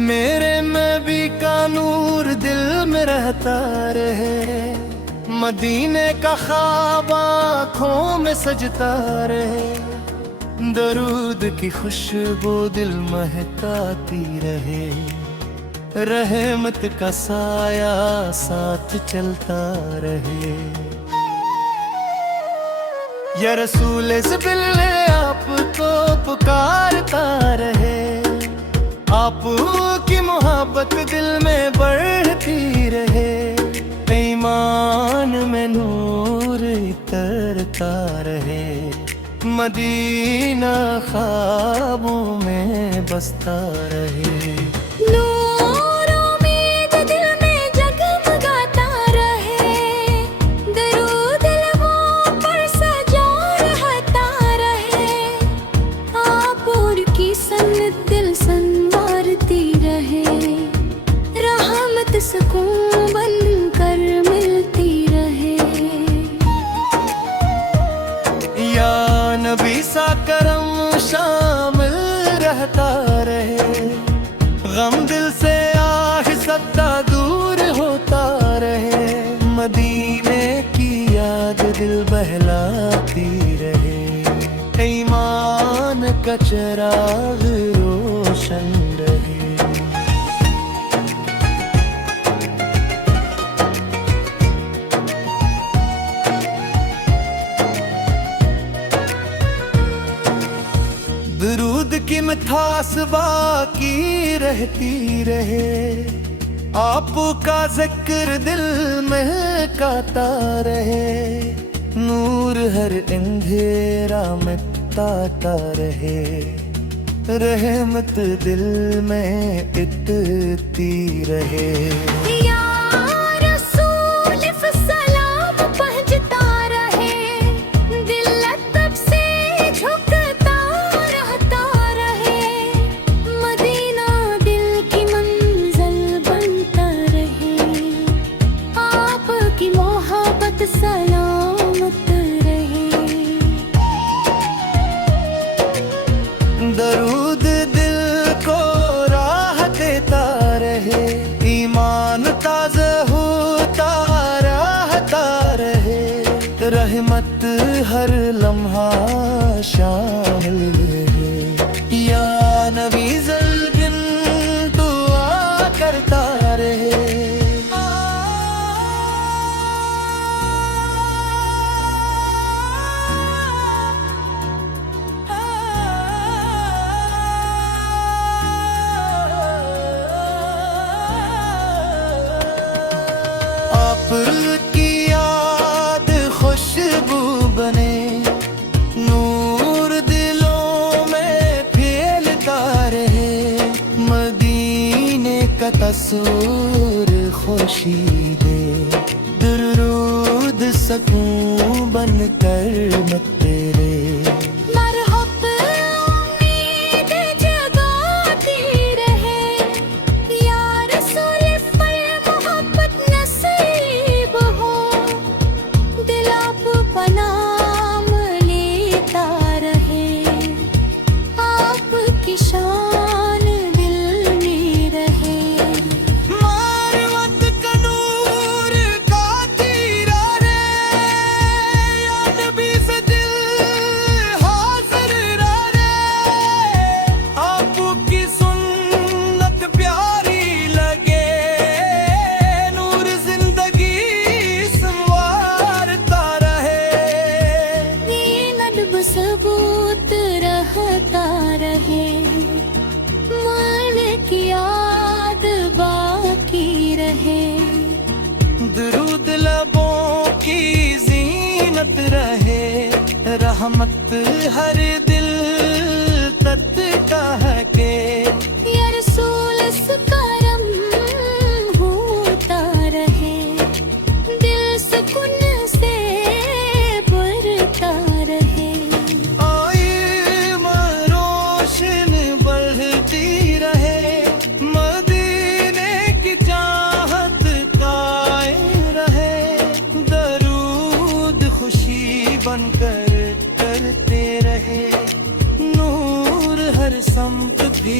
मेरे में भी का नूर दिल में रहता रहे, मदीने का ख्वाब आँखों में सजता रहे, दरूद की खुशबू दिल महकाती रहे, रहमत का साया साथ चलता रहे। या रसूल ज़िबिल आपको पुकारता रहे, आप की मोहब्बत दिल में बढ़ती रहे, ईमान में नूर उतरता रहे, मदीना ख्वाबों में बसता रहे। सुकून बनकर मिलती रहे। या नबी सा करम शामिल रहता रहे, गम दिल से आहिस्ता दूर होता रहे, मदीने की याद दिल बहलाती रहे, ईमान का चिराग रोशन रहे। दरूद की मिठास बाकी रहती रहे, आपका जिक्र दिल महकाता रहे, नूर हर अंधेरा मिटाता रहे, रहमत दिल में इतती रहे। सलामत रहे। दरूद दिल को राह देता रहे, ईमान ताज़ा होता रहता रहे, रहमत हर लम्हा शामिल रहे। या नबी ज़ल्बिन दुआ करता रहे, की याद खुशबू बने, नूर दिलों में फैलता रहे, मदीने का तस्वीर खुशी दे, दरूद सकून बनकर मिलते रहे। सबूत रहता रहे, मान की याद बाकी रहे, दरूद लबों की जीनत रहे, रहमत हर दिल तक के। या रसूल इस करम होता रहे, दिल सुकून से भरता रहे, बनकर करते रहे, नूर हर संप भी